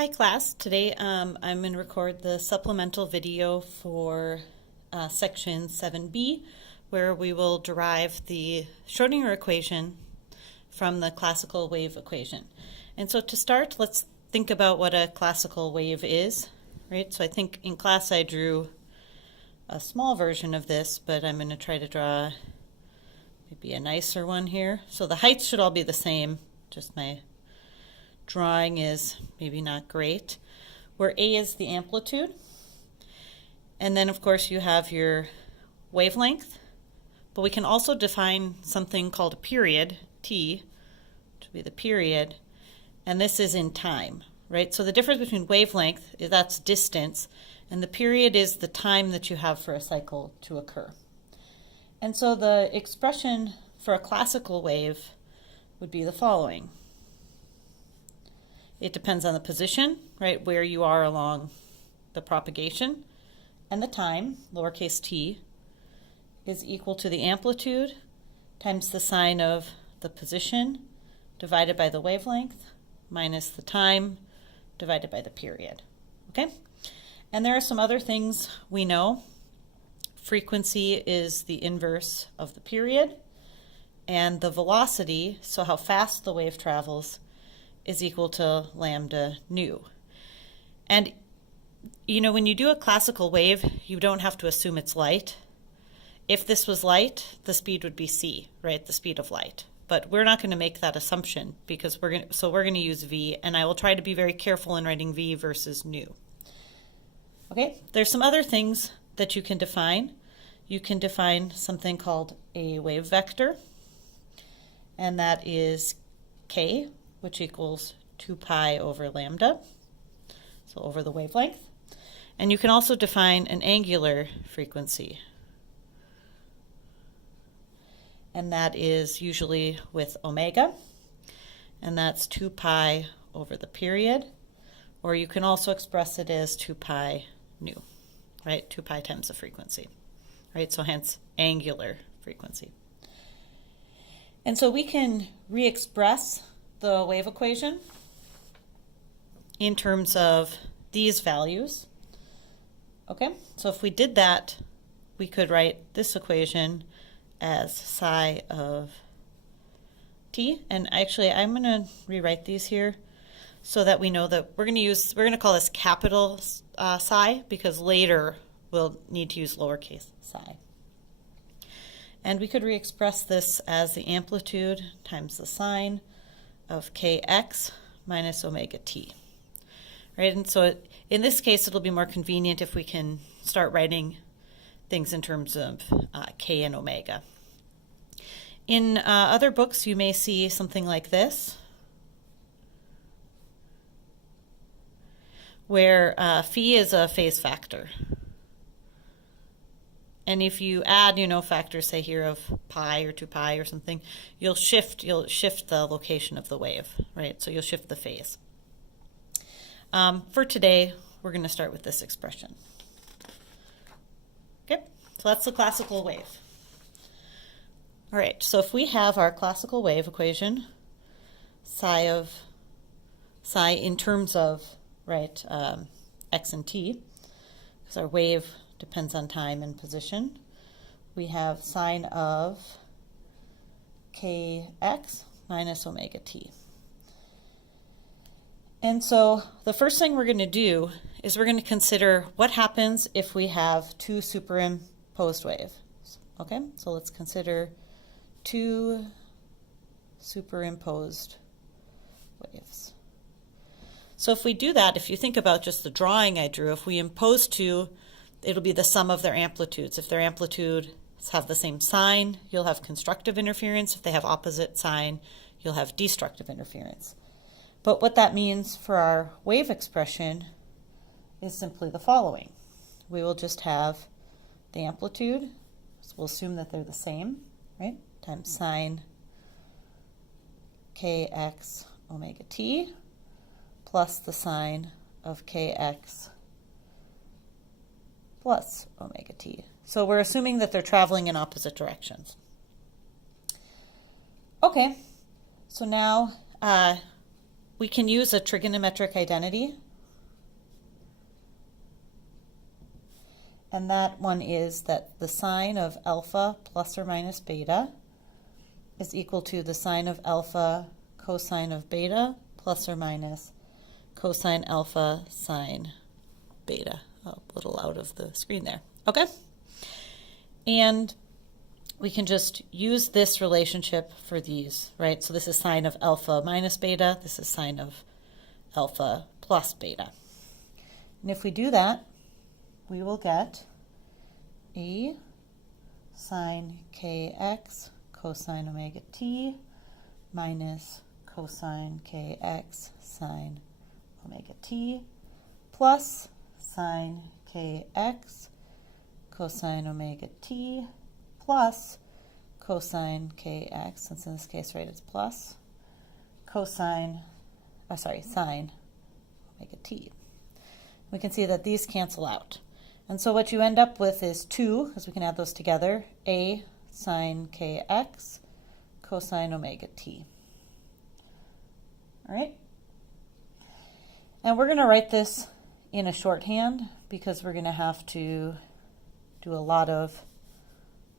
Hi class, today I'm going to record the supplemental video for section 7b where we will derive the Schrodinger equation from the classical wave equation. And so to start, let's think about what a classical wave is, right? So I think in class I drew a small version of this, but I'm going to try to draw maybe a nicer one here. So the heights should all be the same, just my drawing is maybe not great, where A is the amplitude. And then of course you have your wavelength, but we can also define something called a period, T, to be the period, and this is in time, right? So the difference between wavelength, that's distance, and the period is the time that you have for a cycle to occur. And so the expression for a classical wave would be the following. It depends on the position, right, where you are along the propagation, and the time, lowercase t, is equal to the amplitude times the sine of the position divided by the wavelength minus the time divided by the period, okay? And there are some other things we know. Frequency is the inverse of the period, and the velocity, so how fast the wave travels, is equal to lambda nu. And you know, when you do a classical wave, you don't have to assume it's light. If this was light, the speed would be c, right? The speed of light. But we're not going to make that assumption because we're going to use v, and I will try to be very careful in writing v versus nu. Okay, there's some other things that you can define. You can define something called a wave vector, and that is k, which equals 2 pi over lambda, so over the wavelength. And you can also define an angular frequency, and that is usually with omega, and that's 2 pi over the period, or you can also express it as 2 pi nu, right? 2 pi times the frequency, right? So hence angular frequency. And so we can re-express the wave equation in terms of these values. Okay, so if we did that, we could write this equation as psi of t. And actually, I'm going to rewrite these here so that we know that we're going to call this capital psi because later we'll need to use lowercase psi. And we could re-express this as the amplitude times the sine of kx minus omega t, right? And so in this case, it'll be more convenient if we can start writing things in terms of k and omega. In other books, you may see something like this, where phi is a phase factor. And if you add, factors, say here of pi or 2 pi or something, you'll shift the location of the wave, right? So you'll shift the phase. For today, we're going to start with this expression. Okay, so that's the classical wave. All right, so if we have our classical wave equation, psi in terms of, right, x and t, because our wave depends on time and position. We have sine of kx minus omega t. And so the first thing we're going to do is we're going to consider what happens if we have two superimposed waves. Okay, so let's consider two superimposed waves. So if we do that, if you think about just the drawing I drew, if we impose two, it'll be the sum of their amplitudes. If their amplitudes have the same sign, you'll have constructive interference. If they have opposite sign, you'll have destructive interference. But what that means for our wave expression is simply the following. We will just have the amplitude, so we'll assume that they're the same, right, times sine kx omega t plus the sine of kx plus omega t. So we're assuming that they're traveling in opposite directions. Okay, so now we can use a trigonometric identity, And that one is that the sine of alpha plus or minus beta is equal to the sine of alpha cosine of beta plus or minus cosine alpha sine beta. Oh, a little out of the screen there. Okay? And we can just use this relationship for these, right? So this is sine of alpha minus beta. This is sine of alpha plus beta. And if we do that, we will get a sine kx cosine omega t minus cosine kx sine omega t plus sine kx cosine omega t plus cosine kx, since in this case, right, it's plus, sine omega t. We can see that these cancel out. And so what you end up with is 2, because we can add those together, a sine kx cosine omega t. All right? And we're going to write this in a shorthand because we're going to have to do a lot of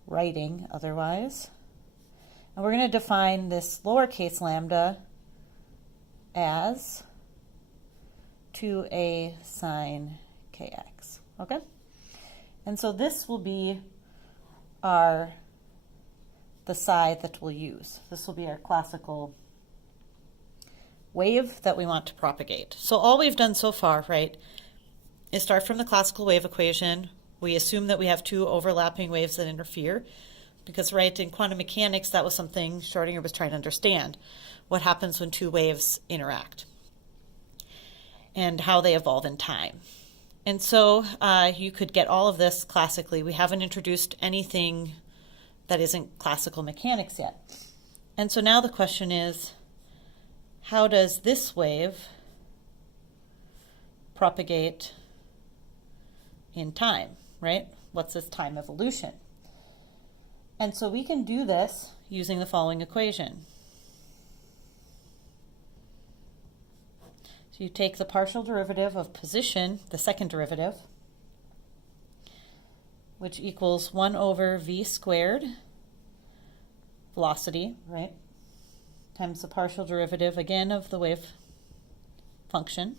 writing otherwise. And we're going to define this lowercase lambda as 2a sine kx. Okay? And so this will be the psi that we'll use. This will be our classical wave that we want to propagate. So all we've done so far, right, is start from the classical wave equation. We assume that we have two overlapping waves that interfere because, right, in quantum mechanics, that was something Schrodinger was trying to understand. What happens when two waves interact and how they evolve in time. And so you could get all of this classically. We haven't introduced anything that isn't classical mechanics yet. And so now the question is, how does this wave propagate in time, right? What's its time evolution? And so we can do this using the following equation. So you take the partial derivative of position, the second derivative, which equals 1 over v squared, velocity, right, times the partial derivative, again, of the wave function,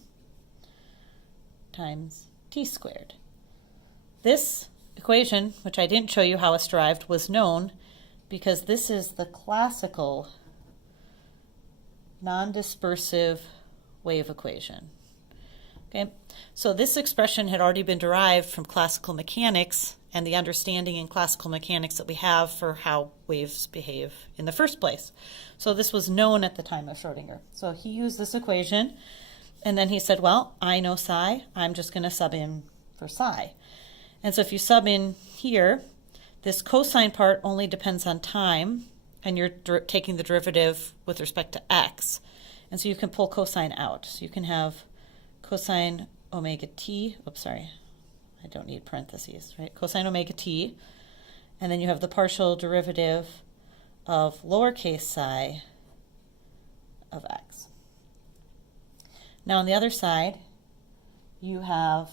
times t squared. This equation, which I didn't show you how it's derived, was known because this is the classical non-dispersive wave equation. Okay, so this expression had already been derived from classical mechanics and the understanding in classical mechanics that we have for how waves behave in the first place. So this was known at the time of Schrodinger. So he used this equation, and then he said, well, I know psi, I'm just going to sub in for psi. And so if you sub in here, this cosine part only depends on time, and you're taking the derivative with respect to x. And so you can pull cosine out. So you can have cosine omega t, oops, sorry, I don't need parentheses, right? Cosine omega t, and then you have the partial derivative of lowercase psi of x. Now on the other side, you have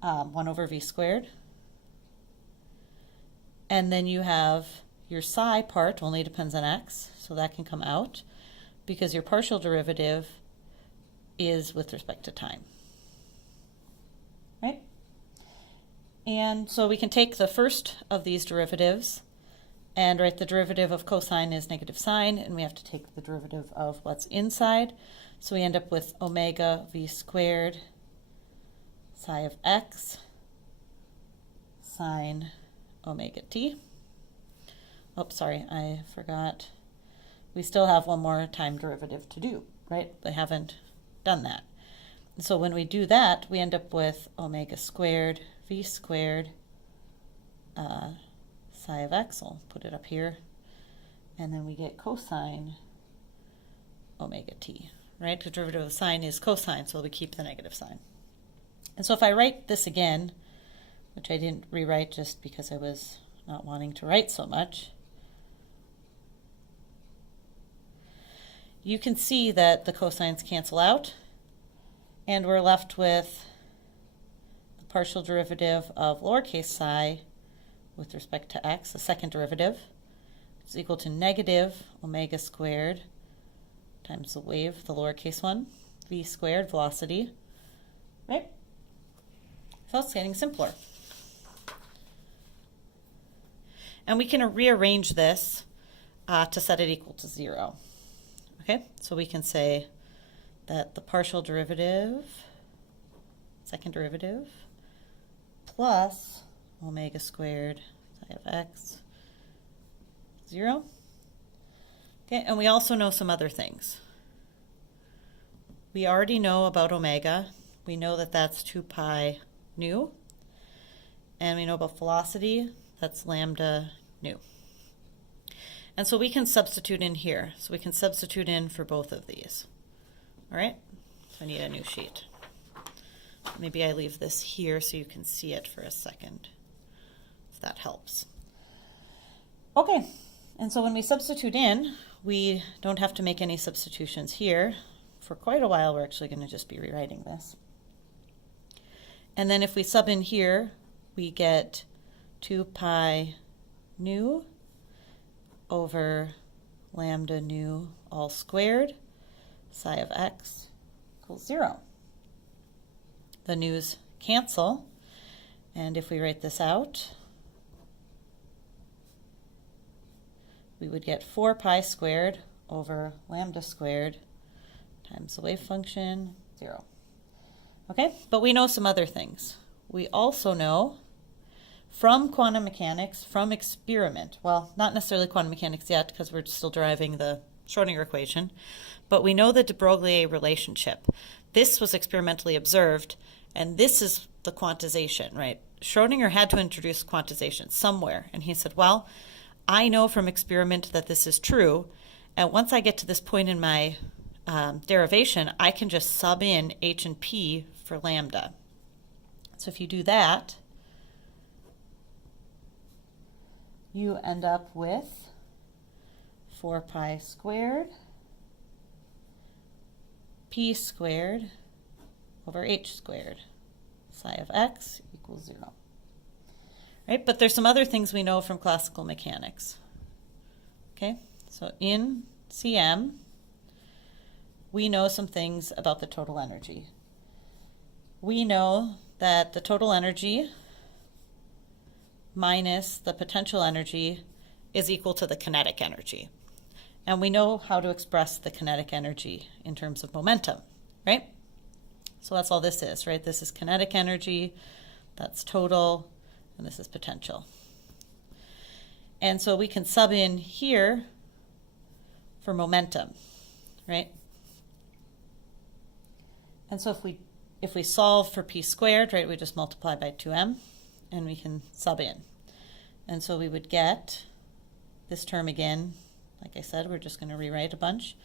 1 over v squared, and then you have your psi part only depends on x, so that can come out because your partial derivative is with respect to time, right? And so we can take the first of these derivatives and write the derivative of cosine is negative sine, and we have to take the derivative of what's inside. So we end up with omega v squared psi of x sine omega t. Oops, sorry, I forgot. We still have one more time derivative to do, right? They haven't done that. And so when we do that, we end up with omega squared v squared psi of x. I'll put it up here. And then we get cosine omega t, right? The derivative of sine is cosine, so we keep the negative sign. And so if I write this again, which I didn't rewrite just because I was not wanting to write so much, you can see that the cosines cancel out, and we're left with the partial derivative of lowercase psi with respect to x, the second derivative, is equal to negative omega squared times the wave, the lowercase one, v squared, velocity, right? So it's getting simpler. And we can rearrange this to set it equal to 0. Okay, so we can say that the partial derivative, second derivative, plus omega squared psi of x, 0. Okay, and we also know some other things. We already know about omega. We know that that's 2 pi nu. And we know about velocity, that's lambda nu. And so we can substitute in here. So we can substitute in for both of these. All right, so I need a new sheet. Maybe I leave this here so you can see it for a second, if that helps. Okay, and so when we substitute in, we don't have to make any substitutions here. For quite a while, we're actually going to just be rewriting this. And then if we sub in here, we get 2 pi nu over lambda nu all squared, psi of x equals 0. The nu's cancel, and if we write this out, we would get 4 pi squared over lambda squared times the wave function, 0. Okay, but we know some other things. We also know from quantum mechanics, from experiment, well, not necessarily quantum mechanics yet because we're still deriving the Schrodinger equation, but we know the de Broglie relationship. This was experimentally observed, and this is the quantization, right? Schrodinger had to introduce quantization somewhere, and he said, well, I know from experiment that this is true, and once I get to this point in my derivation, I can just sub in h and p for lambda. So if you do that, you end up with 4 pi squared p squared over h squared, psi of x equals 0. Right? But there's some other things we know from classical mechanics. Okay, so in CM, we know some things about the total energy. We know that the total energy minus the potential energy is equal to the kinetic energy. And we know how to express the kinetic energy in terms of momentum, right? So that's all this is, right? This is kinetic energy, that's total, and this is potential. And so we can sub in here for momentum, right? And so if we solve for p squared, right, we just multiply by 2m, and we can sub in. And so we would get this term again. Like I said, we're just going to rewrite a bunch.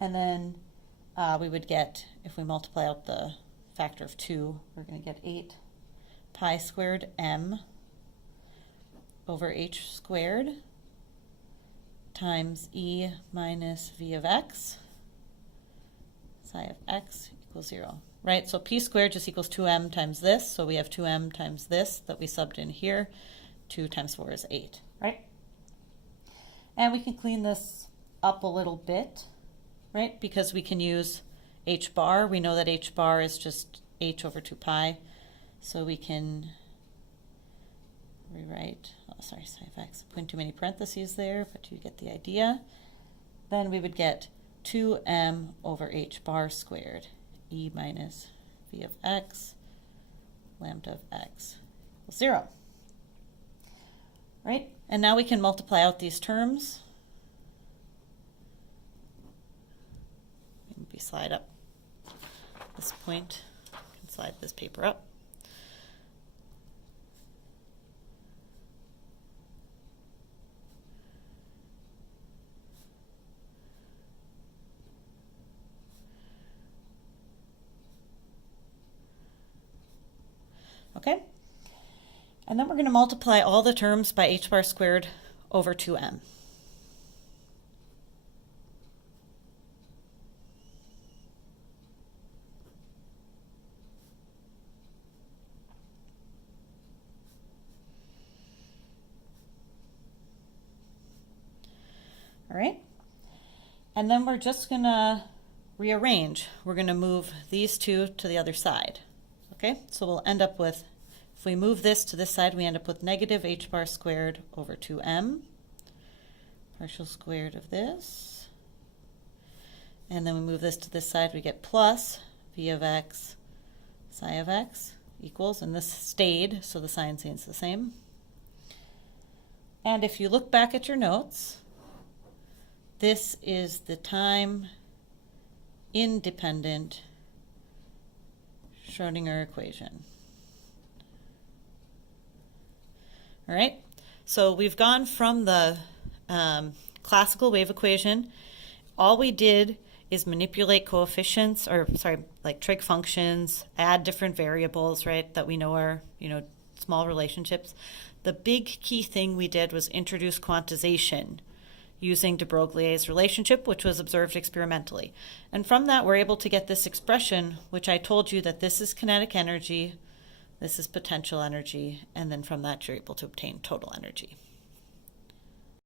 And then we would get, if we multiply out the factor of 2, we're going to get 8 pi squared m over h squared times e minus v of x, psi of x equals 0. Right, so p squared just equals 2m times this, so we have 2m times this that we subbed in here. 2 times 4 is 8, right? And we can clean this up a little bit, right? Because we can use h bar. We know that h bar is just h over 2 pi. So we can rewrite, oh, sorry, psi of x. Putting too many parentheses there, but you get the idea. Then we would get 2m over h bar squared, e minus v of x, lambda of x equals 0. Right? And now we can multiply out these terms. Maybe slide up this point. I can slide this paper up. Okay? And then we're going to multiply all the terms by h bar squared over 2m. all right? And then we're just gonna rearrange. We're gonna move these two to the other side, okay? So we'll end up with, if we move this to this side, we end up with negative h bar squared over 2m, partial squared of this. And then we move this to this side, we get plus v of x psi of x equals, and this stayed, so the sign stays the same. And if you look back at your notes, this is the time independent Schrodinger equation. All right, so we've gone from the classical wave equation. All we did is manipulate coefficients, or sorry, like trig functions, add different variables, right, that we know are, small relationships. The big key thing we did was introduce quantization using de Broglie's relationship, which was observed experimentally. And from that, we're able to get this expression, which I told you that this is kinetic energy, this is potential energy, and then from that, you're able to obtain total energy.